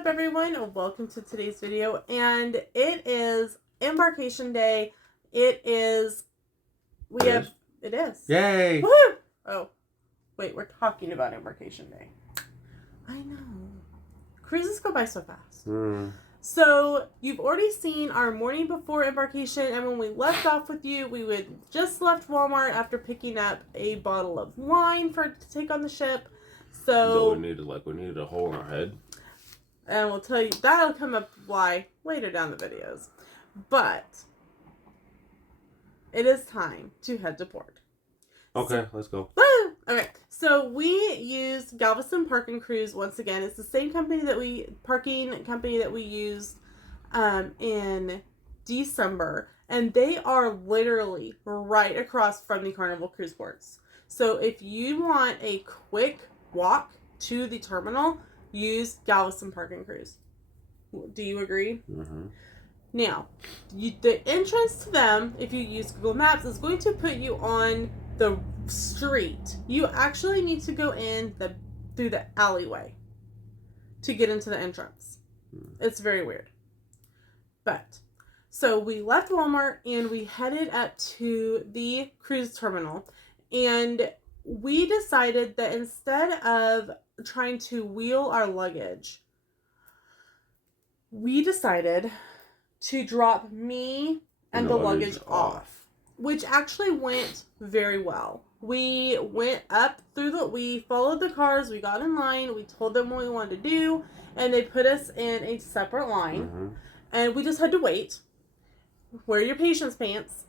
up, everyone? Welcome to today's video, and it is Embarkation Day. It is. It is. Yay! Woohoo! Oh, wait, we're talking about Embarkation Day. I know. Cruises go by so fast. So, you've already seen our morning before embarkation, and when we left off with you, we would just left Walmart after picking up a bottle of wine to take on the ship. So we needed a hole in our head. And we'll tell you, that'll come up why later down the videos. But it is time to head to port. Okay, let's go. Woo! Okay, so we used Galveston Park and Cruise once again. It's the same parking company that we used in December. And they are literally right across from the Carnival Cruise ports. So if you want a quick walk to the terminal, use Galveston Park and Cruise. Do you agree? Mm-hmm. Now, the entrance to them, if you use Google Maps, is going to put you on the street. You actually need to go through the alleyway to get into the entrance. It's very weird. But, so we left Walmart and we headed up to the cruise terminal. And we decided that instead of trying to wheel our luggage, we decided to drop me and the luggage off, which actually went very well. We went up we followed the cars, we got in line, we told them what we wanted to do, and they put us in a separate line, and we just had to wait. Wear your patience pants.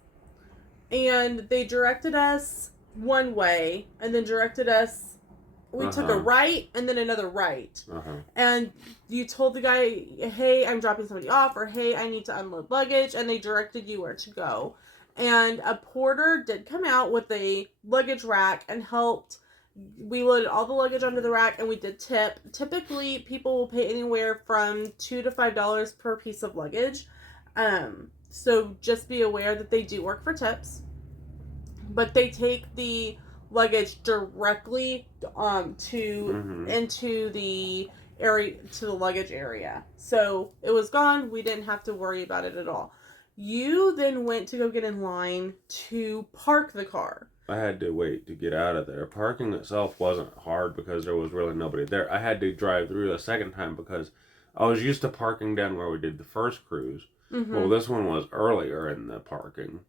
And they directed us one way, and then directed us. We took a right and then another right. And you told the guy, hey, I'm dropping somebody off, or hey, I need to unload luggage, and they directed you where to go. And a porter did come out with a luggage rack and helped. We loaded all the luggage onto the rack, and we did tip. Typically, people will pay anywhere from $2 to $5 per piece of luggage. So just be aware that they do work for tips. But they take the luggage directly into the area, to the luggage area. So it was gone. We didn't have to worry about it at all. You then went to go get in line to park the car. I had to wait to get out of there. Parking itself wasn't hard because there was really nobody there. I had to drive through a second time because I was used to parking down where we did the first cruise. Well, this one was earlier in the parking.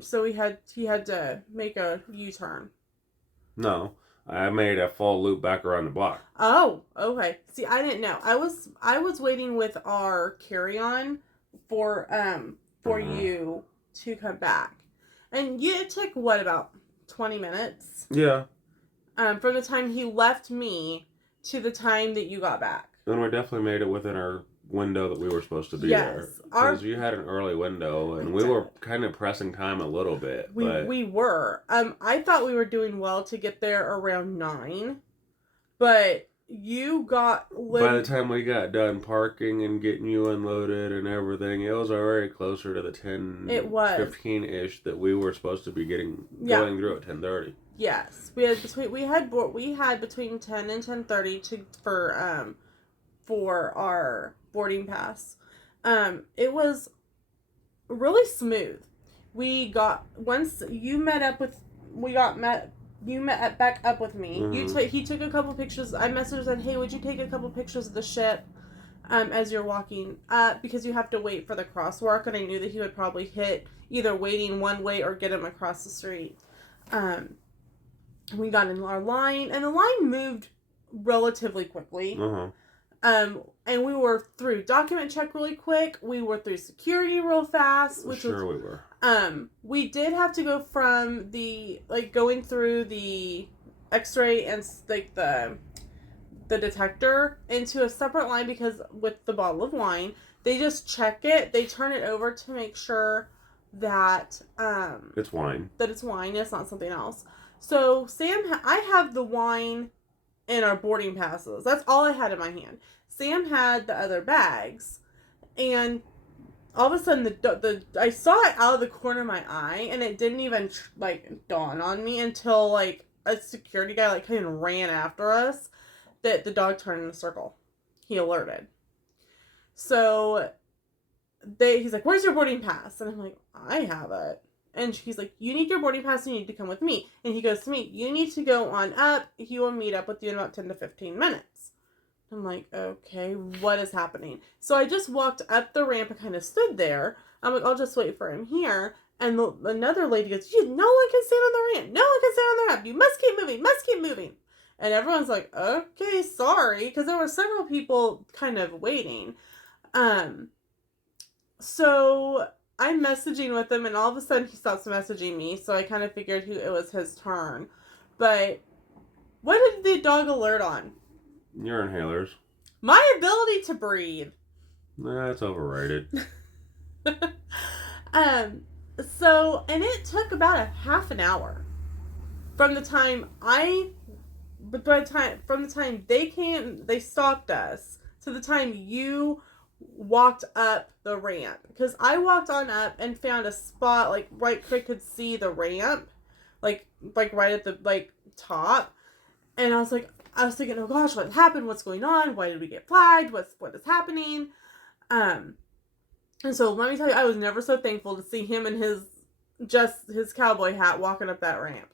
So he had to make a U-turn. No, I made a full loop back around the block. Oh, okay. See, I didn't know. I was waiting with our carry-on for you to come back, and it took what, about 20 minutes? Yeah. From the time he left me to the time that you got back. And we definitely made it within our window that we were supposed to be there. Because you had an early window, and we were kind of pressing time a little bit. We were. I thought we were doing well to get there around 9, but you got... By the time we got done parking and getting you unloaded and everything, it was already closer to the 10, it was 15-ish that we were supposed to be going through at 10:30. Yes, we had between 10 and 10:30 for our boarding pass. It was really smooth. We got, once you met back up with me. He took a couple pictures. I messaged him and said, hey, would you take a couple pictures of the ship as you're walking up, because you have to wait for the crosswalk, and I knew that he would probably hit either waiting one way or get him across the street. We got in our line, and the line moved relatively quickly. And we were through document check really quick. We were through security real fast. We were. We did have to go from going through the x-ray and the detector into a separate line, because with the bottle of wine, they just check it. They turn it over to make sure that it's wine. That it's wine. It's not something else. So I have the wine and our boarding passes. That's all I had in my hand. Sam had the other bags, and all of a sudden I saw it out of the corner of my eye, and it didn't even dawn on me until a security guy came and ran after us that the dog turned in a circle. He alerted. So he's like, where's your boarding pass? And I'm like, I have it. And he's like, you need your boarding pass, you need to come with me. And he goes to me, you need to go on up. He will meet up with you in about 10 to 15 minutes. I'm like, okay, what is happening? So I just walked up the ramp and kind of stood there. I'm like, I'll just wait for him here. And another lady goes, no one can stand on the ramp. No one can stand on the ramp. You must keep moving. Must keep moving. And everyone's like, okay, sorry. Because there were several people kind of waiting. So I'm messaging with him, and all of a sudden he stops messaging me. So I kind of figured it was his turn. But what did the dog alert on? Your inhalers. My ability to breathe. Nah, it's overrated. So, and it took about a half an hour from the time from the time they stopped us to the time you walked up the ramp. Because I walked on up and found a spot, like, right where I could see the ramp, like right at the, top. And I was thinking, oh gosh, what happened? What's going on? Why did we get flagged? What is happening? And so let me tell you, I was never so thankful to see him in his cowboy hat walking up that ramp.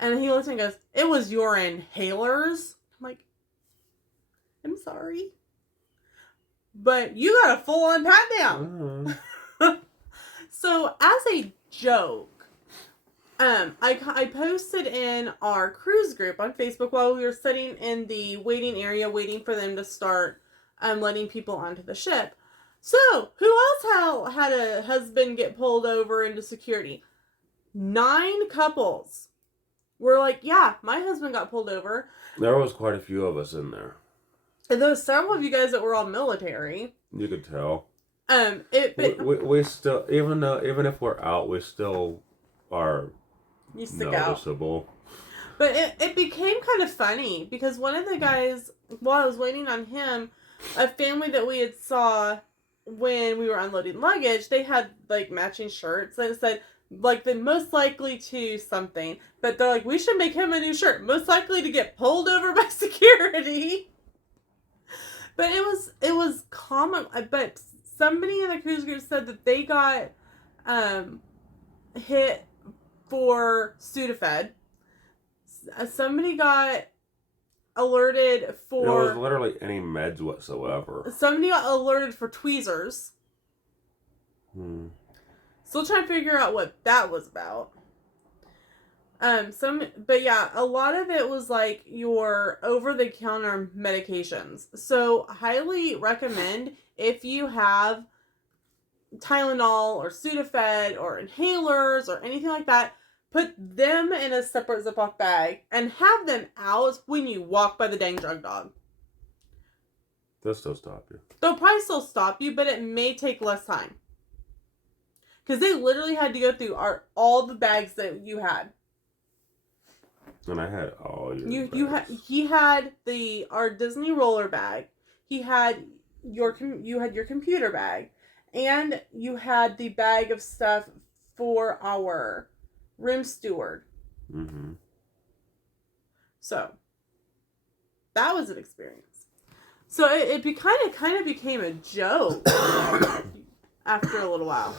And he looks at me and goes, it was your inhalers? I'm like, I'm sorry. But you got a full-on pat down. So, as a joke, I posted in our cruise group on Facebook while we were sitting in the waiting area waiting for them to start letting people onto the ship. So, who else had a husband get pulled over into security? 9 couples were like, yeah, my husband got pulled over. There was quite a few of us in there. And there was several of you guys that were all military. You could tell. We still, even if we're out, we still are noticeable. Out. But it became kind of funny because one of the guys, while I was waiting on him, a family that we had saw when we were unloading luggage, they had matching shirts and it said the most likely to something, but they're like, we should make him a new shirt, most likely to get pulled over by security. But it was common. But somebody in the cruise group said that they got hit for Sudafed. Somebody got alerted for... It was literally any meds whatsoever. Somebody got alerted for tweezers. Still trying to figure out what that was about. But yeah, a lot of it was your over-the-counter medications. So, highly recommend if you have Tylenol or Sudafed or inhalers or anything like that, put them in a separate Ziploc bag and have them out when you walk by the dang drug dog. They'll still stop you. They'll probably still stop you, but it may take less time. Because they literally had to go through all the bags that you had. And I had all your bags. He had our Disney roller bag. You had your computer bag, and you had the bag of stuff for our room steward. Mm-hmm. So that was an experience. So it kind of became a joke after a little while.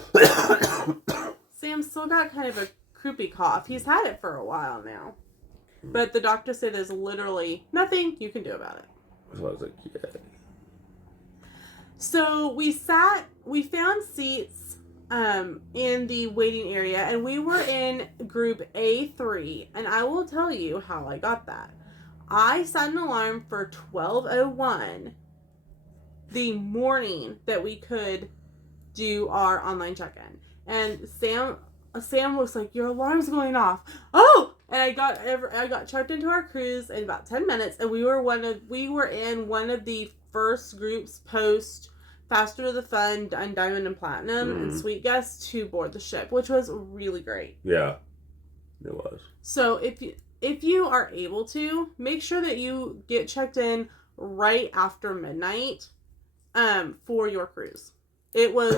Sam still got kind of a croupy cough. He's had it for a while now. But the doctor said there's literally nothing you can do about it. So I was like, yeah. So we found seats in the waiting area, and we were in group A3, and I will tell you how I got that. I set an alarm for 12:01 the morning that we could do our online check-in. And Sam was like, your alarm's going off. Oh! And I got checked into our cruise in about 10 minutes, and we were in one of the first groups post Faster to the Fun and Diamond and Platinum and Sweet Guest to board the ship, which was really great. Yeah, it was. So if you are able to, make sure that you get checked in right after midnight for your cruise. It was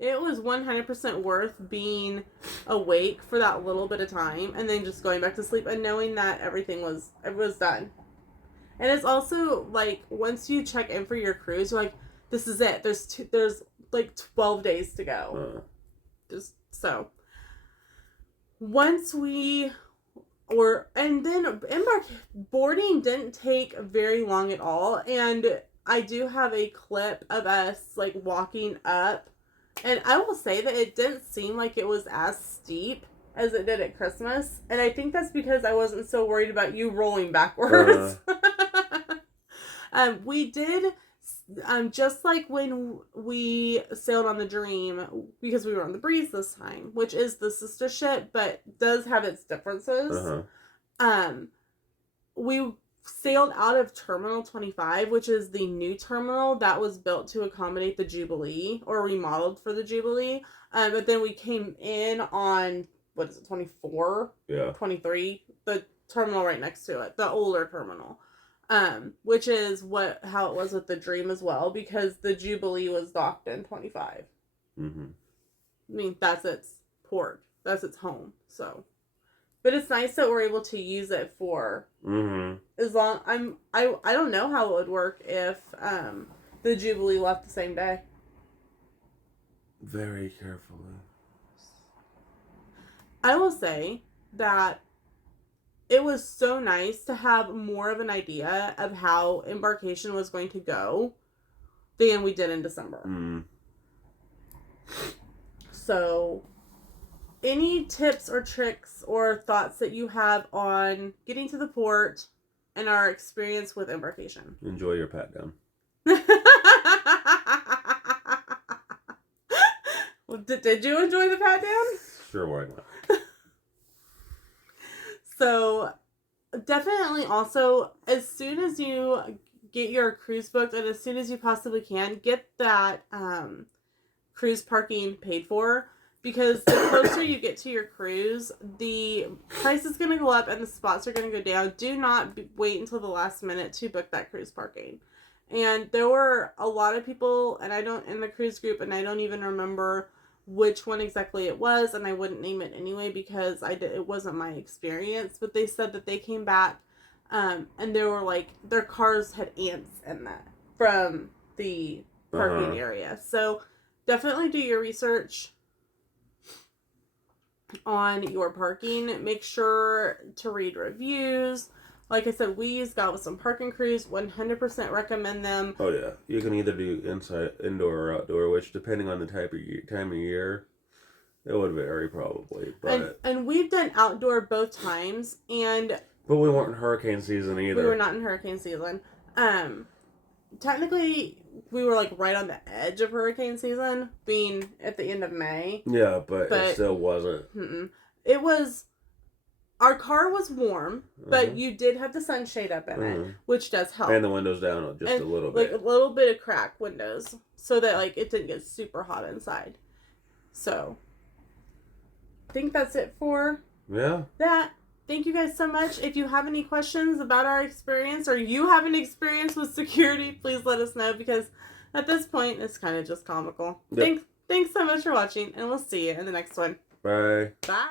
it was 100% worth being awake for that little bit of time and then just going back to sleep and knowing that everything was done. And it's also, like, once you check in for your cruise, you're like, this is it. There's like 12 days to go. Just so. Once we and then Embark boarding didn't take very long at all. And I do have a clip of us, like, walking up. And I will say that it didn't seem like it was as steep as it did at Christmas. And I think that's because I wasn't so worried about you rolling backwards. We did, just like when we sailed on the Dream, because we were on the Breeze this time, which is the sister ship, but does have its differences. We sailed out of Terminal 25, which is the new terminal that was built to accommodate the Jubilee, or remodeled for the Jubilee. But then we came in on, 24? Yeah. 23? The terminal right next to it, the older terminal. Which is how it was with the Dream as well, because the Jubilee was docked in 25. Mm-hmm. I mean, that's its port. That's its home, so... But it's nice that we're able to use it for as long. I don't know how it would work if the Jubilee left the same day. Very carefully. I will say that it was so nice to have more of an idea of how Embarkation was going to go than we did in December. So, any tips or tricks or thoughts that you have on getting to the port and our experience with Embarkation? Enjoy your pat down. Did you enjoy the pat down? Sure, why not? So, definitely also, as soon as you get your cruise booked and as soon as you possibly can, get that cruise parking paid for. Because the closer you get to your cruise, the price is going to go up and the spots are going to go down. Do not wait until the last minute to book that cruise parking. And there were a lot of people, and in the cruise group, and I don't even remember which one exactly it was, and I wouldn't name it anyway because it wasn't my experience. But they said that they came back, and they were like, their cars had ants in that from the parking area. So definitely do your research on your parking. Make sure to read reviews. Like I said, we use Got With Some Parking Crews. 100% recommend them. Oh yeah, you can either do indoor or outdoor, which depending on the time of year, it would vary probably. But and we've done outdoor both times, but we weren't in hurricane season either. We were not in hurricane season. Technically, we were like right on the edge of hurricane season, being at the end of May. Yeah, but it still wasn't. It was. Our car was warm, but you did have the sunshade up in it, which does help. And the windows down just a little bit. Like a little bit of crack windows, so that like it didn't get super hot inside. So, I think that's it for that. Thank you guys so much. If you have any questions about our experience or you have an experience with security, please let us know, because at this point, it's kind of just comical. Yep. Thanks so much for watching, and we'll see you in the next one. Bye. Bye.